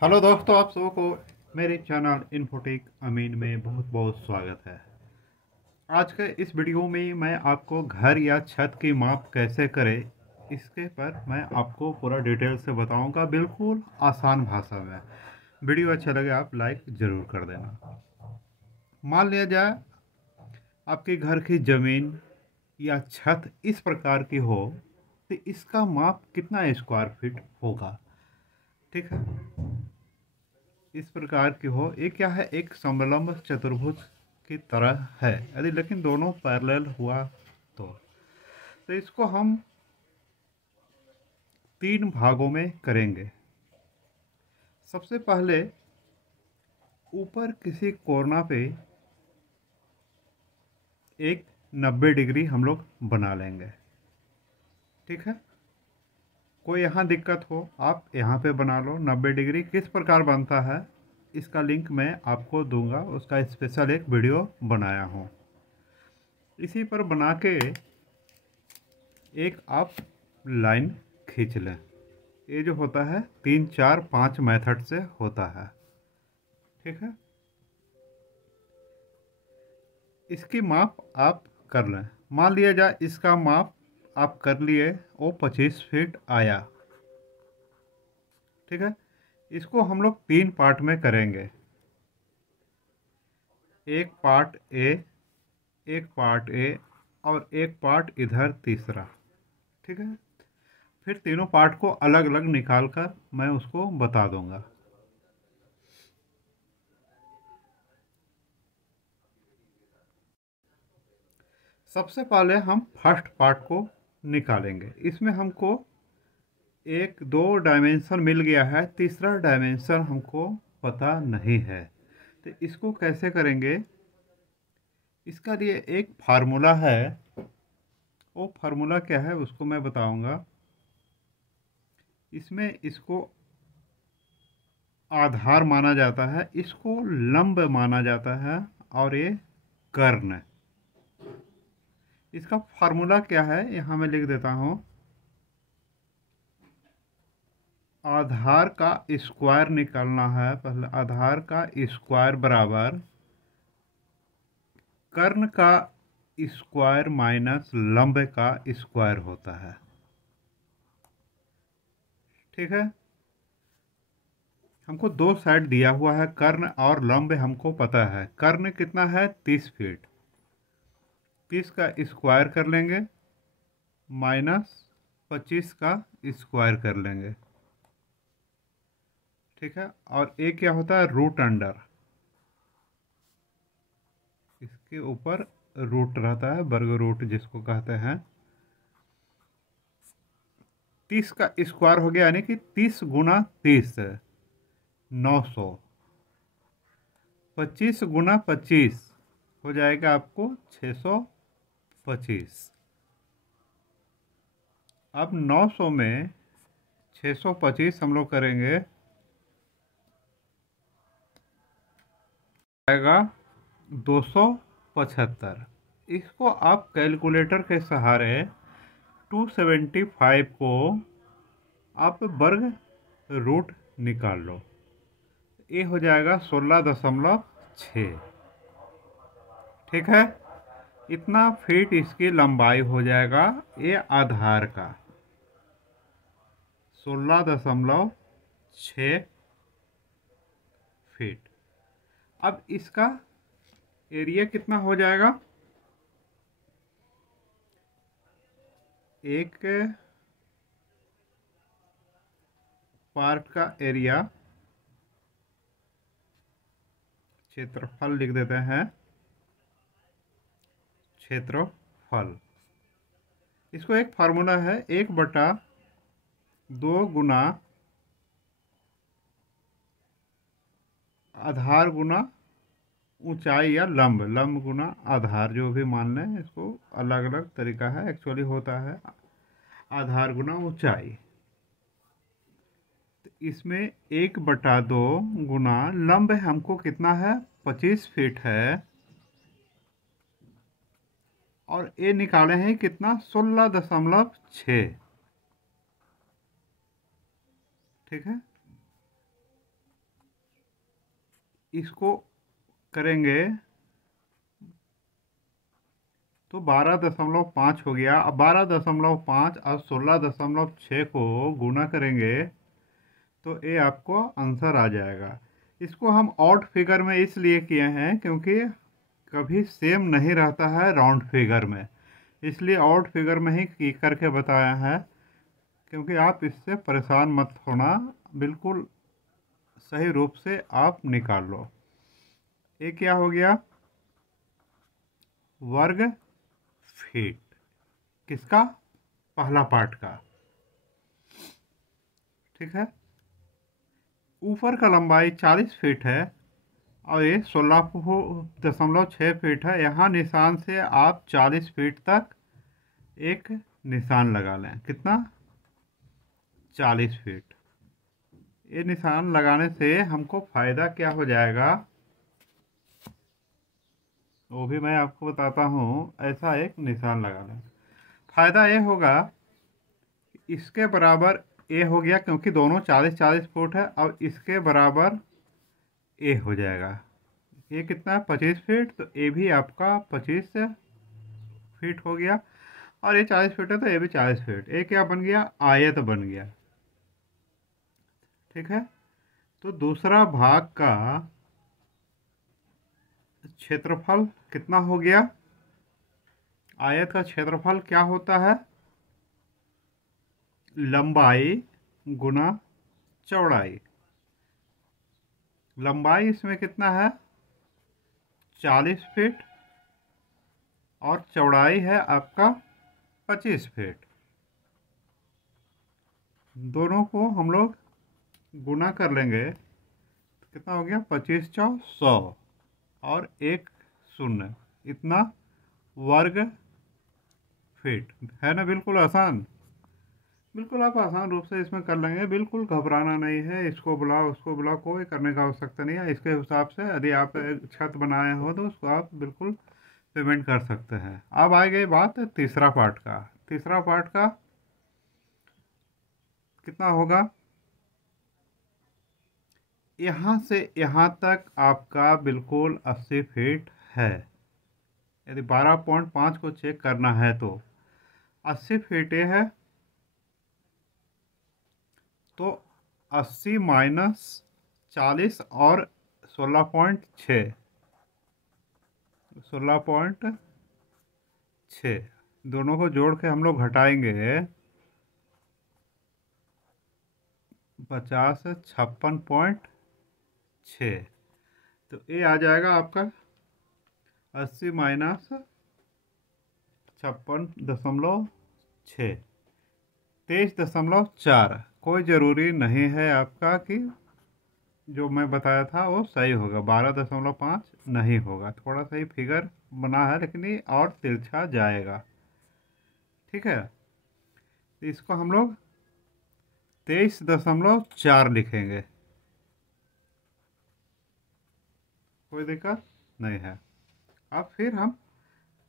Hello दोस्तों, आप सबको मेरे चैनल इन्फोटेक अमीन में बहुत बहुत स्वागत है। आज के इस वीडियो में मैं आपको घर या छत की माप कैसे करें इसके पर मैं आपको पूरा डिटेल से बताऊंगा, बिल्कुल आसान भाषा में। वीडियो अच्छा लगे आप लाइक ज़रूर कर देना। मान लिया जाए आपके घर की ज़मीन या छत इस प्रकार की हो तो इसका माप कितना स्क्वायर फीट होगा। ठीक है, इस प्रकार की हो, ये क्या है, एक समलंब चतुर्भुज की तरह है। यदि लेकिन दोनों पैरेलल हुआ तो इसको हम तीन भागों में करेंगे। सबसे पहले ऊपर किसी कोना पे एक 90 डिग्री हम लोग बना लेंगे। ठीक है, कोई यहाँ दिक्कत हो आप यहाँ पे बना लो। 90 डिग्री किस प्रकार बनता है इसका लिंक मैं आपको दूंगा, उसका स्पेशल एक वीडियो बनाया हूँ। इसी पर बना के एक आप लाइन खींच लें। ये जो होता है 3 4 5 मेथड से होता है। ठीक है, इसकी माप आप कर लें। मान लिया जाए इसका माप आप कर लिए, वो 25 फीट आया। ठीक है, इसको हम लोग तीन पार्ट में करेंगे। एक पार्ट ए, एक पार्ट ए और एक पार्ट इधर तीसरा। ठीक है, फिर तीनों पार्ट को अलग अलग निकाल कर मैं उसको बता दूंगा। सबसे पहले हम फर्स्ट पार्ट को निकालेंगे। इसमें हमको एक दो डायमेंशन मिल गया है, तीसरा डायमेंशन हमको पता नहीं है। तो इसको कैसे करेंगे, इसका लिए एक फार्मूला है। वो फार्मूला क्या है उसको मैं बताऊंगा। इसमें इसको आधार माना जाता है, इसको लंब माना जाता है और ये कर्ण। इसका फार्मूला क्या है यहाँ मैं लिख देता हूँ। आधार का स्क्वायर निकालना है पहले। आधार का स्क्वायर बराबर कर्ण का स्क्वायर माइनस लंब का स्क्वायर होता है। ठीक है, हमको दो साइड दिया हुआ है, कर्ण और लंब हमको पता है। कर्ण कितना है 30 फीट, 30 का स्क्वायर कर लेंगे माइनस 25 का स्क्वायर कर लेंगे। ठीक है, और ये क्या होता है रूट अंडर, इसके ऊपर रूट रहता है, वर्ग रूट जिसको कहते हैं। 30 का स्क्वायर हो गया यानी कि 30 गुना 30 900। 25 गुना 25 हो जाएगा आपको 625। अब 900 में 625 हम लोग करेंगे, आएगा 275। इसको आप कैलकुलेटर के सहारे 275 को आप वर्ग रूट निकाल लो, ये हो जाएगा 16.6। ठीक है, इतना फीट इसकी लंबाई हो जाएगा ये आधार का, 16.6 फीट। अब इसका एरिया कितना हो जाएगा, एक पार्ट का एरिया, क्षेत्रफल लिख देते हैं, क्षेत्रफल। इसको एक फार्मूला है 1/2 गुना आधार गुना ऊंचाई या लंब, लंब गुना आधार, जो भी मान लें, इसको अलग अलग तरीका है, एक्चुअली होता है आधार गुना ऊंचाई। तो इसमें 1/2 गुना लंब हमको कितना है 25 फीट है, और ये निकाले हैं कितना 16.6। ठीक है, इसको करेंगे तो 12.5 हो गया। अब 12.5 और 16.6 को गुना करेंगे तो ये आपको आंसर आ जाएगा। इसको हम ऑड फिगर में इसलिए किए हैं क्योंकि कभी सेम नहीं रहता है राउंड फिगर में, इसलिए ऑड फिगर में ही करके बताया है, क्योंकि आप इससे परेशान मत होना, बिल्कुल सही रूप से आप निकाल लो। ये क्या हो गया? वर्ग फीट। किसका? पहला पार्ट का। ठीक है। ऊपर का लंबाई 40 फीट है और ये 16.6 फीट है। यहाँ निशान से आप 40 फीट तक एक निशान लगा लें। कितना? 40 फीट। ये निशान लगाने से हमको फ़ायदा क्या हो जाएगा वो भी मैं आपको बताता हूँ। ऐसा एक निशान लगा लें, फ़ायदा ये होगा इसके बराबर ए हो गया, क्योंकि दोनों 40-40 फुट है। अब इसके बराबर ए हो जाएगा। ये कितना है? 25 फीट। तो ए भी आपका 25 फीट हो गया और ये 40 फीट है तो ये भी 40 फीट। ये क्या बन गया? आयत बन गया। ठीक है। तो दूसरा भाग का क्षेत्रफल कितना हो गया? आयत का क्षेत्रफल क्या होता है? लंबाई गुना चौड़ाई। लंबाई इसमें कितना है? 40 फीट और चौड़ाई है आपका 25 फीट। दोनों को हम लोग गुना कर लेंगे तो कितना हो गया? 25 चौ 100 और 1 शून्य, इतना वर्ग फीट है ना। बिल्कुल आसान, बिल्कुल आप आसान रूप से इसमें कर लेंगे। बिल्कुल घबराना नहीं है, इसको बुलाओ उसको बुलाओ, कोई करने का आवश्यकता नहीं है। इसके हिसाब से यदि आप एक छत बनाए हो तो उसको आप बिल्कुल पेमेंट कर सकते हैं। अब आ गई बात तीसरा पार्ट का। तीसरा पार्ट का कितना होगा? यहाँ से यहाँ तक आपका बिल्कुल 80 फीट है। यदि 12.5 को चेक करना है तो 80 फीट ये है, तो 80 माइनस 40 और 16.6, 16.6 दोनों को जोड़ के हम लोग घटाएंगे 50 56.6। तो ये आ जाएगा आपका 80 माइनस 56.6, 23.4। कोई ज़रूरी नहीं है आपका कि जो मैं बताया था वो सही होगा, 12.5 नहीं होगा। थोड़ा सा ही फिगर बना है लेकिन ये और तिरछा जाएगा। ठीक है। तो इसको हम लोग 23.4 लिखेंगे, कोई दिक्कत नहीं है। अब फिर हम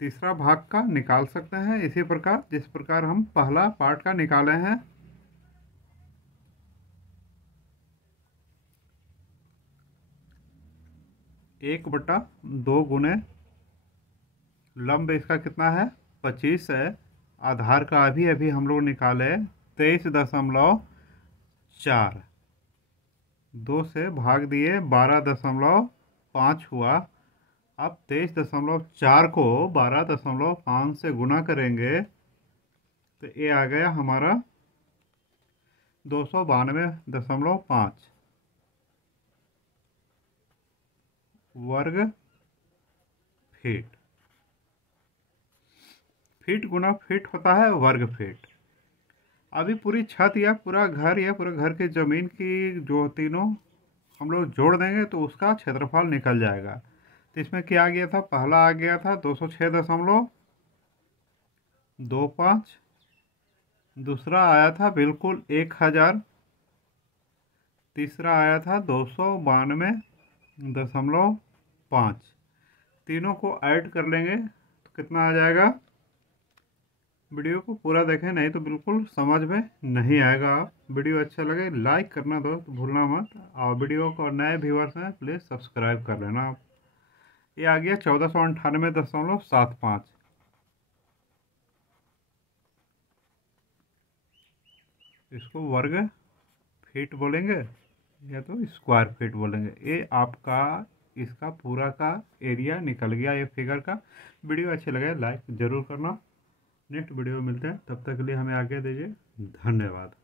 तीसरा भाग का निकाल सकते हैं इसी प्रकार जिस प्रकार हम पहला पार्ट का निकाले हैं। एक बटा 2 गुने लंब इसका कितना है? 25 है। आधार का अभी अभी हम लोग निकाले 23.4, 2 से भाग दिए 12.5 हुआ। अब 23.4 को 12.5 से गुना करेंगे तो ये आ गया हमारा 292.5 वर्ग फीट। फीट गुना फीट होता है वर्ग फीट। अभी पूरी छत या पूरा घर या पूरे घर की ज़मीन की जो तीनों हम लोग जोड़ देंगे तो उसका क्षेत्रफल निकल जाएगा। तो इसमें क्या आ गया था? पहला आ गया था 206.25, दूसरा आया था बिल्कुल 1000, तीसरा आया था 292.5। तीनों को ऐड कर लेंगे तो कितना आ जाएगा? वीडियो को पूरा देखें, नहीं तो बिल्कुल समझ में नहीं आएगा। आप वीडियो अच्छा लगे लाइक करना दोस्त भूलना मत, और वीडियो को नए व्यूवर्स हैं प्लीज़ सब्सक्राइब कर लेना आप। ये आ गया 1498.75। इसको वर्ग फीट बोलेंगे या तो स्क्वायर फीट बोलेंगे। ये आपका इसका पूरा का एरिया निकल गया ये फिगर का। वीडियो अच्छे लगे लाइक ज़रूर करना। नेक्स्ट वीडियो में मिलते हैं, तब तक के लिए हमें आगे दीजिए। धन्यवाद।